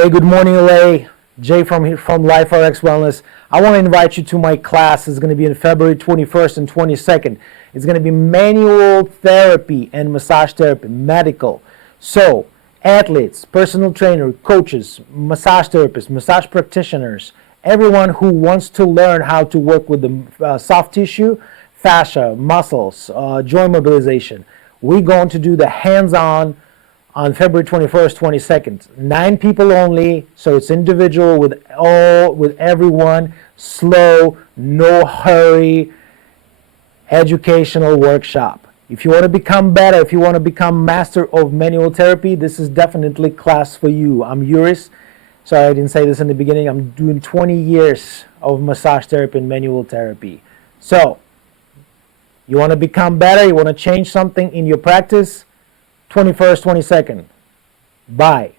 Hey, good morning, LA. Jay from Life RX Wellness. I want to invite you to my class. It's going to be on February 21st and 22nd. It's going to be manual therapy and massage therapy, medical. So, athletes, personal trainer, coaches, massage therapists, massage practitioners, everyone who wants to learn how to work with the soft tissue, fascia, muscles, joint mobilization. We're going to do the hands-on on February 21st, 22nd. 9 people only, so it's individual with everyone, slow, no hurry, educational workshop. If you want to become better, if you want to become master of manual therapy, this is definitely class for you. I'm Yuris. Sorry, I didn't say this in the beginning. I'm doing 20 years of massage therapy and manual therapy. So, you want to become better, you want to change something in your practice, 21st, 22nd. Bye.